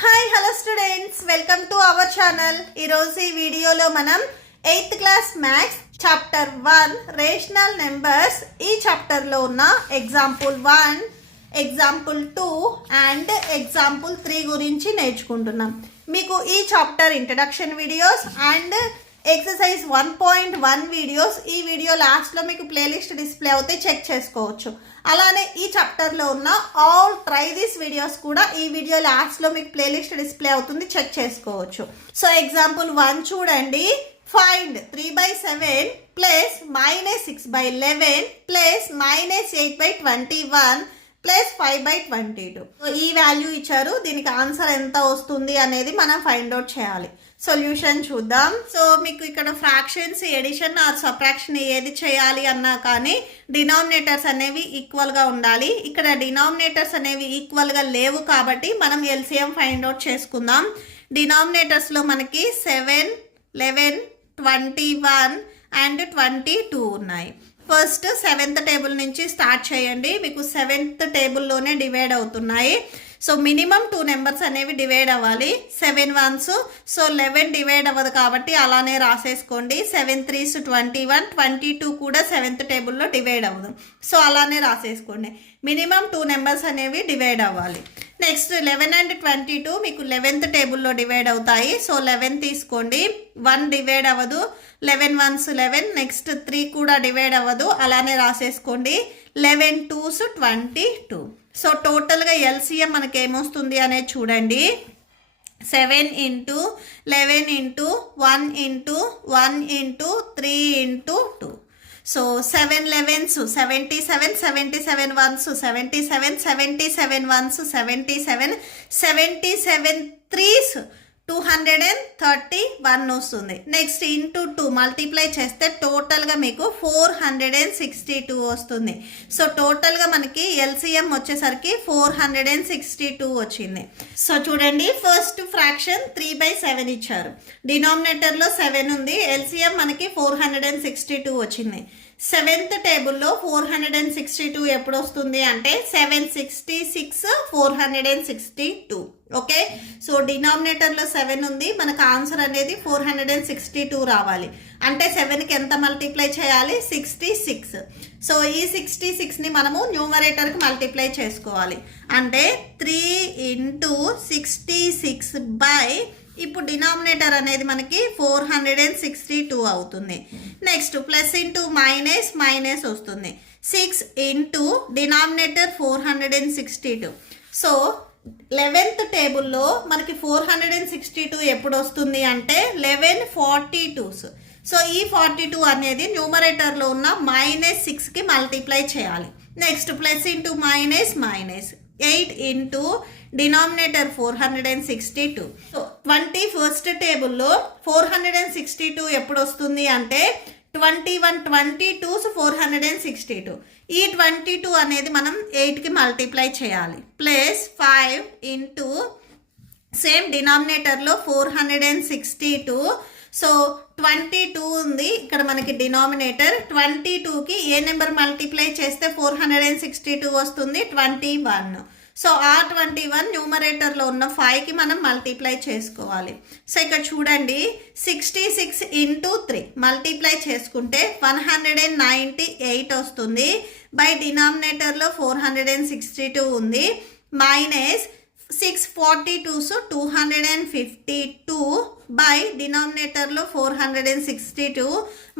Hi hello students, welcome to our channel. ఈరోజు ఈ వీడియోలో మనం 8th class maths chapter 1 rational numbers ఈ చాప్టర్లో ఉన్న ఎగ్జాంపుల్ 1, ఎగ్జాంపుల్ 2 అండ్ ఎగ్జాంపుల్ 3 గురించి నేర్చుకుంటున్నాం. మీకు ఈ chapter introduction videos and exercise 1.1 videos ఈ వీడియో లాస్ట్లో మీకు ప్లేలిస్ట్ డిస్ప్లే అవుతే చెక్ చేసుకోవచ్చు. అలానే ఈ చాప్టర్లో ఉన్న ఆల్ ట్రై దిస్ వీడియోస్ కూడా ఈ వీడియో లాస్ట్లో మీకు ప్లేలిస్ట్ డిస్ప్లే అవుతుంది, చెక్ చేసుకోవచ్చు. సో ఎగ్జాంపుల్ 1 చూడండి. Find 3/7 plus -6/11 plus -8/21 plus 5/22. ఈ వాల్యూ ఇచ్చారు, దీనికి ఆన్సర్ ఎంత వస్తుంది అనేది మనం ఫైండ్ అవుట్ చేయాలి. సొల్యూషన్ చూద్దాం. సో మీకు ఇక్కడ ఫ్రాక్షన్స్ ఎడిషన్ ఆర్ సబ్ట్రాక్షన్ ఏది చేయాలి అన్నా కానీ డినామినేటర్స్ అనేవి ఈక్వల్గా ఉండాలి. ఇక్కడ డినామినేటర్స్ అనేవి ఈక్వల్గా లేవు కాబట్టి మనం ఎల్సిఎం ఫైండ్ అవుట్ చేసుకుందాం. డినామినేటర్స్లో మనకి 7, 11, 21 అండ్ 22 ఉన్నాయి. ఫస్ట్ 7th టేబుల్ నుంచి స్టార్ట్ చేయండి. మీకు 7th టేబుల్లోనే డివైడ్ అవుతున్నాయి. సో మినిమం 2 నెంబర్స్ అనేవి డివైడ్ అవ్వాలి. 7 1s, సో 11 డివైడ్ అవ్వదు కాబట్టి అలానే రాసేసుకోండి. 7 3s 21, 22 కూడా 7th టేబుల్లో డివైడ్ అవ్వదు, సో అలానే రాసేసుకోండి. మినిమం 2 నెంబర్స్ అనేవి డివైడ్ అవ్వాలి. నెక్స్ట్ 11 అండ్ 22 మీకు 11th టేబుల్లో డివైడ్ అవుతాయి. సో 11 తీసుకోండి, 1 డివైడ్ అవ్వదు. 11 1s 11, నెక్స్ట్ 3 కూడా డివైడ్ అవ్వదు, అలానే రాసేసుకోండి. 11 2s 22. సో టోటల్గా ఎల్సిఎం మనకి ఏమొస్తుంది అనేది చూడండి. 7 into 11 into 1 into 1 into 3 into 2. So 7 11s 77, 77 1s 77, 77 1s 77, 77 3s 231 వస్తుంది. నెక్స్ట్ ఇంటూ 2 మల్టిప్లై చేస్తే టోటల్గా మీకు 462 వస్తుంది. సో టోటల్గా మనకి ఎల్సిఎం వచ్చేసరికి 462 వచ్చింది. సో చూడండి, ఫస్ట్ ఫ్రాక్షన్ 3/7 ఇచ్చారు, డినామినేటర్లో 7 ఉంది, ఎల్సిఎం మనకి 462 వచ్చింది. 7th టేబుల్లో 462 ఎప్పుడు వస్తుంది అంటే 766 462. ఓకే, సో డినామినేటర్లో 7 ఉంది, మనకు ఆన్సర్ అనేది 462 రావాలి. అంటే 7కి ఎంత మల్టిప్లై చేయాలి? 66. సో ఈ 66ని మనము న్యూమరేటర్కి మల్టిప్లై చేసుకోవాలి. అంటే 3 ఇంటూ 66 ఇప్పుడు డినామినేటర్ అనేది మనకి 462 అవుతుంది. Next plus into minus minus వస్తుంది. 6 ఇంటూ డినామినేటర్ 462. సో 11th టేబుల్లో మనకి 462 ఎప్పుడు వస్తుంది అంటే 11 42s. సో ఈ 42 అనేది న్యూమరేటర్లో ఉన్న -6కి మల్టిప్లై చేయాలి. Next plus into minus minus 8 into denominator 462. So 21st టేబుల్లో 462 ఎప్పుడు వస్తుంది అంటే 21 22s 462. ఈ 22 అనేది మనం 8కి మల్టిప్లై చేయాలి. ప్లస్ 5 ఇంటూ సేమ్ డినామినేటర్లో 462. సో 22 ఉంది ఇక్కడ మనకి డినామినేటర్. 22కి ఏ నెంబర్ మల్టిప్లై చేస్తే 462 వస్తుంది? 21. సో ఆ 21 న్యూమరేటర్లో ఉన్న 5కి మనం మల్టిప్లై చేసుకోవాలి. సో ఇక్కడ చూడండి, 66 ఇంటూ 3 మల్టిప్లై చేసుకుంటే 198 వస్తుంది. బై డినామినేటర్లో 462 ఉంది, మైనస్ 642s 252 బై డినామినేటర్లో 462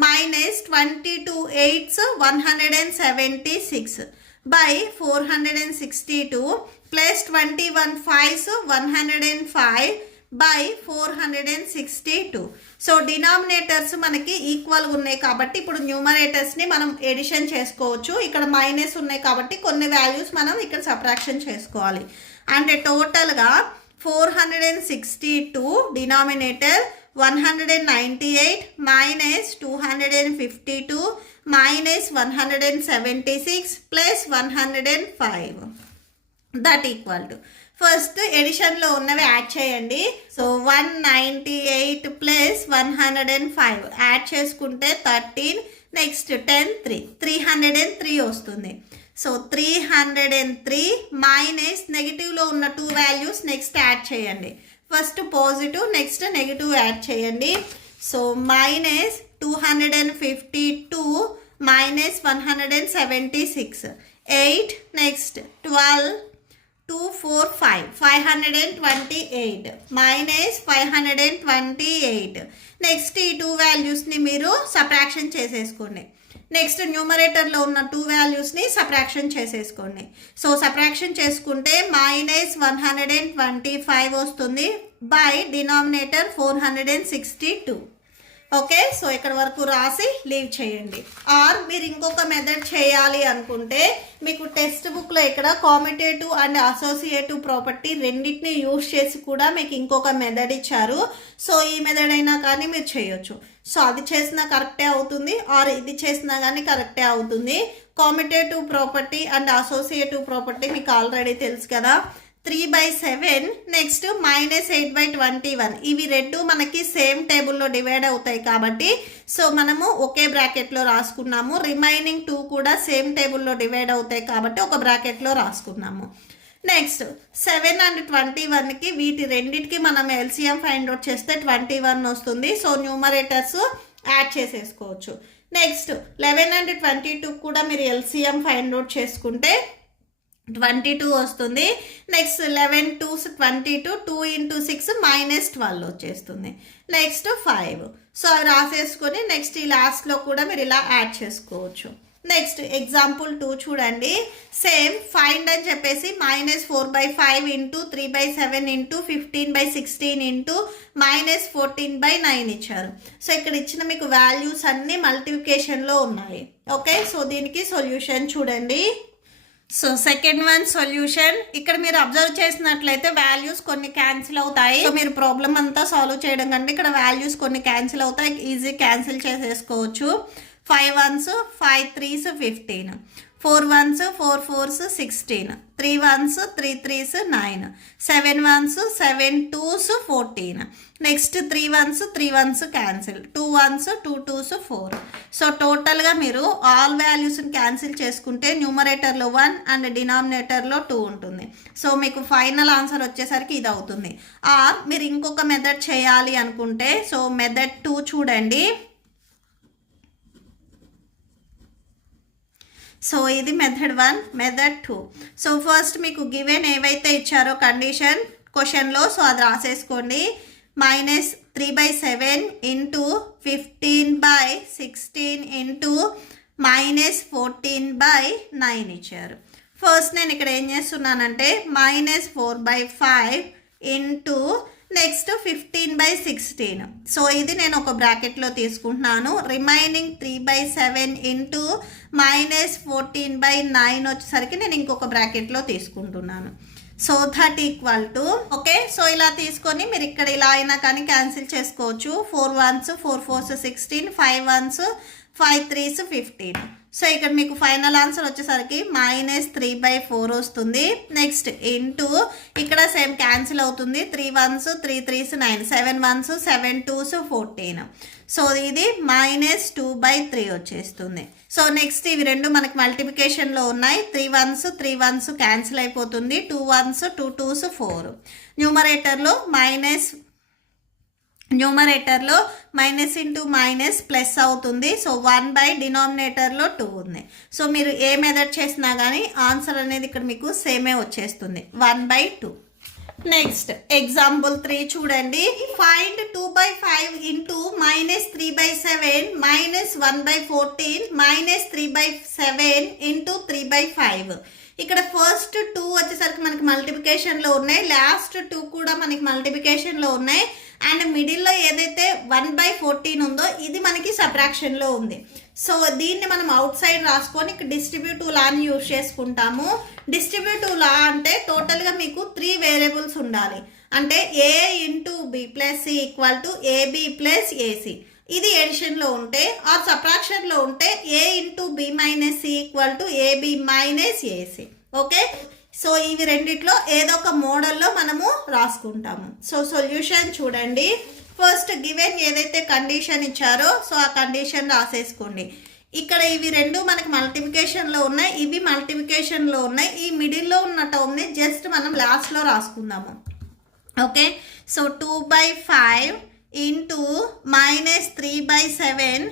minus 22 8s 176 by 462 plus 21 5s 105 by 462. So denominators మనకి ఈక్వల్గా ఉన్నాయి కాబట్టి ఇప్పుడు న్యూమరేటర్స్ని మనం ఎడిషన్ చేసుకోవచ్చు. ఇక్కడ మైనస్ ఉన్నాయి కాబట్టి కొన్ని వాల్యూస్ మనం ఇక్కడ సబ్ట్రాక్షన్ చేసుకోవాలి. అంటే టోటల్గా 462 denominator 198 minus 252 minus 176 plus 105 that equal to first ఎడిషన్లో ఉన్నవి యాడ్ చేయండి. సో 198 ప్లస్ 105 యాడ్ చేసుకుంటే 13, నెక్స్ట్ 10 3 303 వస్తుంది. సో 303 మైనస్ నెగిటివ్లో ఉన్న 2 వాల్యూస్ నెక్స్ట్ యాడ్ చేయండి. First positive next negative add చేయండి. So minus 252 minus 176, 8 next 12, 2, 4, 5, 528 minus 528. Next ఈ 2 వాల్యూస్ని మీరు సబ్ట్రాక్షన్ చేసేసుకోండి. నెక్స్ట్ న్యూమరేటర్లో ఉన్న 2 వాల్యూస్ని సబ్ట్రాక్షన్ చేసేసుకోండి. సో సబ్ట్రాక్షన్ చేసుకుంటే మైనస్ 125 వస్తుంది బై డినామినేటర్ 462. ఓకే, సో ఇక్కడ వరకు రాసి లీవ్ చేయండి. ఆర్ మీరు ఇంకొక మెథడ్ చేయాలి అనుకుంటే మీకు టెక్స్ట్ బుక్లో ఇక్కడ కామిటేటివ్ అండ్ అసోసియేటివ్ ప్రాపర్టీ రెండింటిని యూజ్ చేసి కూడా మీకు ఇంకొక మెథడ్ ఇచ్చారు. సో ఈ మెథడ్ అయినా కానీ మీరు చేయొచ్చు. సో అది చేసినా కరెక్టే అవుతుంది, ఆర్ ఇది చేసినా కానీ కరెక్టే అవుతుంది. Commutative property and associative property మీకు ఆల్రెడీ తెలుసు కదా. 3/7 నెక్స్ట్ మైనస్ 8/21 ఇవి రెండు మనకి సేమ్ టేబుల్లో డివైడ్ అవుతాయి కాబట్టి సో మనము ఒకే బ్రాకెట్లో రాసుకున్నాము. రిమైనింగ్ 2 కూడా సేమ్ టేబుల్లో డివైడ్ అవుతాయి కాబట్టి ఒక బ్రాకెట్లో రాసుకున్నాము. నెక్స్ట్ 7 and 21కి వీటి రెండింటికి మనం ఎల్సిఎం ఫైండ్ అవుట్ చేస్తే 21 వస్తుంది. సో న్యూమరేటర్స్ యాడ్ చేసేసుకోవచ్చు. నెక్స్ట్ 11 and 22 కూడా మీరు ఎల్సిఎం ఫైండ్ అవుట్ చేసుకుంటే 22 వస్తుంది. నెక్స్ట్ 11 2s 22, 2 into 6 మైనస్ 12 వచ్చేస్తుంది. నెక్స్ట్ 5. సో అవి రాసేసుకొని నెక్స్ట్ ఈ లాస్ట్లో కూడా మీరు ఇలా యాడ్ చేసుకోవచ్చు. నెక్స్ట్ ఎగ్జాంపుల్ 2 చూడండి. సేమ్ ఫైండ్ అని చెప్పేసి minus 4/5 into 3/7 into 15/16 into minus 14/9 ఇచ్చారు. సో ఇక్కడ ఇచ్చిన మీకు వాల్యూస్ అన్నీ మల్టిప్లికేషన్లో ఉన్నాయి. ఓకే, సో దీనికి సొల్యూషన్ చూడండి. So second one solution. ఇక్కడ మీరు అబ్జర్వ్ చేసినట్లయితే వాల్యూస్ కొన్ని క్యాన్సిల్ అవుతాయి. సో మీరు ప్రాబ్లం అంతా సాల్వ్ చేయడం కంటే ఇక్కడ వాల్యూస్ కొన్ని క్యాన్సిల్ అవుతాయి, ఈజీ క్యాన్సిల్ చేసేసుకోవచ్చు. 5 1s 5 3s 15, 4 1s 4 4s 16, 3 1s 3 3s 9, 7 1s 7 2s 14. Next 3 1s 3 1s cancel, 2 1s 2 2s 4. So టోటల్గా మీరు ఆల్ వాల్యూస్ని క్యాన్సిల్ చేసుకుంటే న్యూమరేటర్లో 1 అండ్ డినామినేటర్లో 2 ఉంటుంది. సో మీకు ఫైనల్ ఆన్సర్ వచ్చేసరికి ఇది అవుతుంది. ఆర్ మీరు ఇంకొక మెథడ్ చేయాలి అనుకుంటే సో మెథడ్ 2 చూడండి. సో ఇది మెథడ్ 1, మెథడ్ 2. సో ఫస్ట్ మీకు గివెన్ ఏవైతే ఇచ్చారో కండిషన్ క్వశ్చన్లో సో అది రాసేసుకోండి. మైనస్ 3/7 ఇంటూ 15/16 ఇంటూ మైనస్ 14/9 ఇచ్చారు. ఫస్ట్ నేను ఇక్కడ ఏం చేస్తున్నానంటే మైనస్ 4/5 ఇంటూ నెక్స్ట్ 15/16. సో ఇది నేను ఒక బ్రాకెట్లో తీసుకుంటున్నాను. రిమైనింగ్ 3/7 ఇంటూ మైనస్ 14/9 వచ్చేసరికి నేను ఇంకొక బ్రాకెట్లో తీసుకుంటున్నాను. So that equal to okay. So ఇలా తీసుకొని మీరు ఇక్కడ ఇలా అయినా కానీ క్యాన్సిల్ చేసుకోవచ్చు. 4 1s 4 4s 16, 5 1s 5 3s 15. So ఇక్కడ మీకు ఫైనల్ ఆన్సర్ వచ్చేసరికి మైనస్ 3/4 వస్తుంది. నెక్స్ట్ ఇంటూ ఇక్కడ సేమ్ క్యాన్సిల్ అవుతుంది. 3 1s 3 3s 9, 7 1s 7 2s 14. So ఇది మైనస్ 2/3 వచ్చేస్తుంది. సో నెక్స్ట్ ఇవి రెండు మనకి మల్టిప్లికేషన్లో ఉన్నాయి. 3 1s 3 1s క్యాన్సిల్ అయిపోతుంది. 2 1s 2 2s 4. న్యూమరేటర్లో మైనస్ ఇంటూ మైనస్ ప్లస్ అవుతుంది. సో 1 డినామినేటర్లో 2 ఉంది. సో మీరు ఏ మెథడ్ చేసినా కానీ ఆన్సర్ అనేది ఇక్కడ మీకు సేమే వచ్చేస్తుంది 1/2. నెక్స్ట్ ఎగ్జాంపుల్ 3 చూడండి. Find 2/5 into minus 3/7 minus 1/14 minus 3/7 into 3/5. ఇక్కడ ఫస్ట్ 2 వచ్చేసరికి మనకి మల్టిప్లికేషన్లో ఉన్నాయి, లాస్ట్ 2 కూడా మనకి మల్టిప్లికేషన్లో ఉన్నాయి, అండ్ మిడిల్లో ఏదైతే 1/14 ఉందో ఇది మనకి సబ్ట్రాక్షన్లో ఉంది. సో దీన్ని మనం అవుట్ సైడ్ రాసుకొని ఇక్కడ డిస్ట్రిబ్యూటివ్ లాని యూజ్ చేసుకుంటాము. డిస్ట్రిబ్యూటివ్ లా అంటే టోటల్గా మీకు 3 వేరియబుల్స్ ఉండాలి. అంటే a into b plus c equal to a b plus a c. ఇది ఎడిషన్లో ఉంటే ఆర్ సబ్ట్రాక్షన్లో ఉంటే a into b minus c equal to a b minus a c. Okay, so ఇవి రెండిట్లో ఏదో ఒక మోడల్లో మనము రాసుకుంటాము. సో సొల్యూషన్ చూడండి. ఫస్ట్ గివెన్ ఏదైతే కండిషన్ ఇచ్చారో సో ఆ కండిషన్ రాసేసుకోండి. ఇక్కడ ఇవి రెండు మనకి మల్టిప్లికేషన్లో ఉన్నాయి, ఇవి మల్టిప్లికేషన్లో ఉన్నాయి. ఈ మిడిల్లో ఉన్న టర్మ్ని జస్ట్ మనం లాస్ట్లో రాసుకుందాము. Okay, so 2/5 into -3/7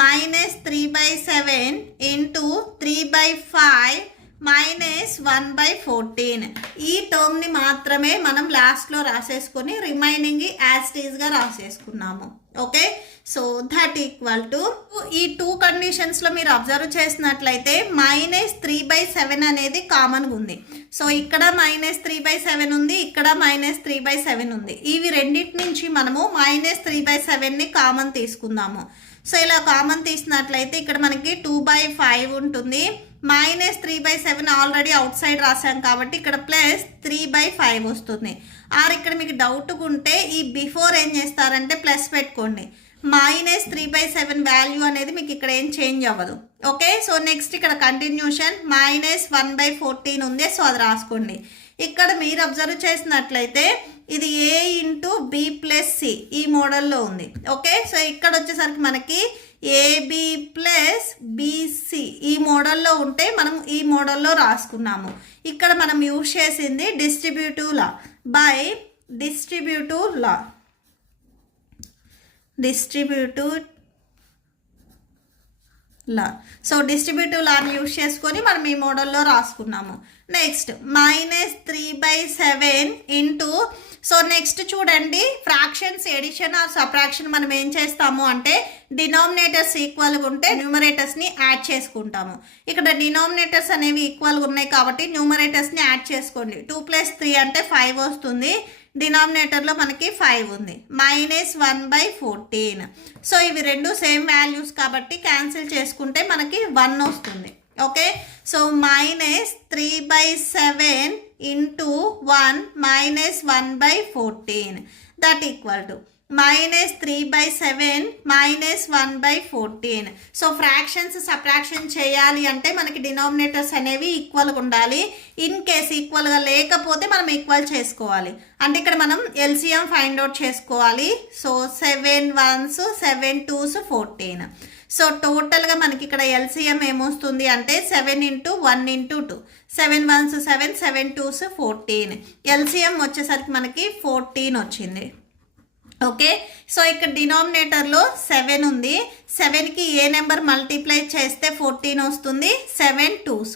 -3/7 into 3/5 -1/14. ఈ టర్మ్ని మాత్రమే మనం లాస్ట్లో రాసేసుకొని రిమైనింగ్ యాజ్ ఇట్ ఈస్గా రాసేసుకున్నాము. Okay, so that equal to ఈ టూ కండిషన్స్లో మీరు అబ్జర్వ్ చేసినట్లయితే -3/7 అనేది కామన్గా ఉంది. సో ఇక్కడ -3/7 ఉంది, ఇక్కడ -3/7 ఉంది. ఇవి రెండింటి నుంచి మనము -3/7ని కామన్ తీసుకుందాము. సో ఇలా కామన్ తీసినట్లయితే ఇక్కడ మనకి 2/5 ఉంటుంది. -3/7 ఆల్రెడీ అవుట్ సైడ్ రాసాం కాబట్టి ఇక్కడ +3/5 వస్తుంది. ఇక్కడ మీకు డౌట్గా ఉంటే ఈ బిఫోర్ ఏం చేస్తారంటే ప్లస్ పెట్టుకోండి. -3/7 వాల్యూ అనేది మీకు ఇక్కడ ఏం చేంజ్ అవ్వదు. ఓకే, సో నెక్స్ట్ ఇక్కడ కంటిన్యూషన్ -1/14 ఉంది, సో అది రాసుకోండి. ఇక్కడ మీరు అబ్జర్వ్ చేసినట్లయితే ఇది A ఇంటూ B + C ఈ మోడల్లో ఉంది. ఓకే, సో ఇక్కడ వచ్చేసరికి మనకి AB + BC ఈ మోడల్లో ఉంటే మనం ఈ మోడల్లో రాసుకున్నాము. ఇక్కడ మనం యూజ్ చేసింది డిస్ట్రిబ్యూటివ్ లా సో డిస్ట్రిబ్యూటివ్ లాని యూజ్ చేసుకొని మనం ఈ మోడల్లో రాసుకున్నాము. నెక్స్ట్ -3/7 ఇంటూ, సో నెక్స్ట్ చూడండి, ఫ్రాక్షన్స్ ఎడిషన్ ఆర్ సబ్ట్రాక్షన్ మనం ఏం చేస్తాము అంటే డినామినేటర్స్ ఈక్వల్గా ఉంటే న్యూమరేటర్స్ని యాడ్ చేసుకుంటాము. ఇక్కడ డినామినేటర్స్ అనేవి ఈక్వల్గా ఉన్నాయి కాబట్టి న్యూమరేటర్స్ని యాడ్ చేసుకోండి. 2 + 3 అంటే 5 వస్తుంది. డినామినేటర్లో మనకి 5 ఉంది. -1/14. సో ఇవి రెండు సేమ్ వాల్యూస్ కాబట్టి క్యాన్సిల్ చేసుకుంటే మనకి 1 వస్తుంది. Okay, so -3/7 into 1 -1/14 that equal to -3/7 -1/14. So fractions subtraction చేయాలి అంటే మనకి డినామినేటర్స్ అనేవి ఈక్వల్గా ఉండాలి. ఇన్ కేస్ ఈక్వల్గా లేకపోతే మనం ఈక్వల్ చేసుకోవాలి. అంటే ఇక్కడ మనం ఎల్సిఎం ఫైండ్ అవుట్ చేసుకోవాలి. So 7 1s 7 2s 14. సో టోటల్గా మనకి ఇక్కడ ఎల్సిఎం ఏమొస్తుంది అంటే 7 × 1 × 2 7 1s 7 7 2s 14. ఎల్సిఎం వచ్చేసరికి మనకి 14 వచ్చింది. ఓకే, సో ఇక్కడ డినామినేటర్లో 7 ఉంది. 7కి ఏ నెంబర్ మల్టిప్లై చేస్తే 14 వస్తుంది? 7 2s.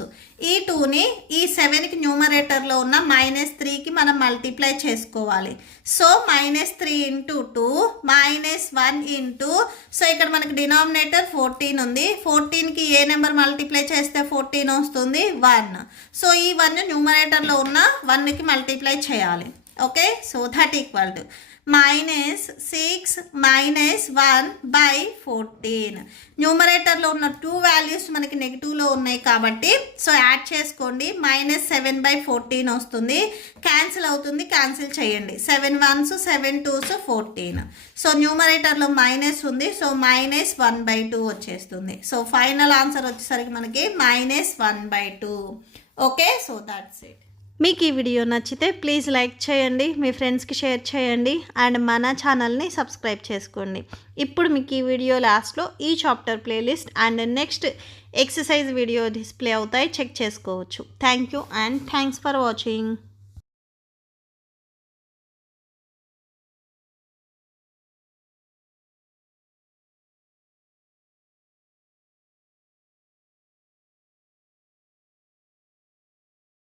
ఈ 2ని ఈ 7కి న్యూమరేటర్లో ఉన్న -3కి మనం మల్టిప్లై చేసుకోవాలి. సో -3 × 2 -1 ఇంటూ, సో ఇక్కడ మనకి డినామినేటర్ 14 ఉంది. 14కి ఏ నెంబర్ మల్టిప్లై చేస్తే 14 వస్తుంది? 1. సో ఈ 1 న్యూమరేటర్లో ఉన్న 1కి మల్టిప్లై చేయాలి. Okay, so that equal to -6 -1/14. న్యూమరేటర్లో ఉన్న 2 వాల్యూస్ మనకి నెగిటివ్లో ఉన్నాయి కాబట్టి సో యాడ్ చేసుకోండి. -7/14 వస్తుంది. క్యాన్సిల్ అవుతుంది, క్యాన్సిల్ చేయండి. 7 1s 7 2s 14. సో న్యూమరేటర్లో మైనస్ ఉంది, సో -1/2 వచ్చేస్తుంది. సో ఫైనల్ ఆన్సర్ వచ్చేసరికి మనకి -1/2. Okay, so that's it. మీకు ఈ వీడియో నచ్చితే ప్లీజ్ లైక్ చేయండి, మీ ఫ్రెండ్స్కి షేర్ చేయండి అండ్ మన ఛానల్ని సబ్స్క్రైబ్ చేసుకోండి. ఇప్పుడు మీకు ఈ వీడియో లాస్ట్లో ఈ chapter playlist and next exercise video display అవుతాయి, చెక్ చేసుకోవచ్చు. Thank you and thanks for watching.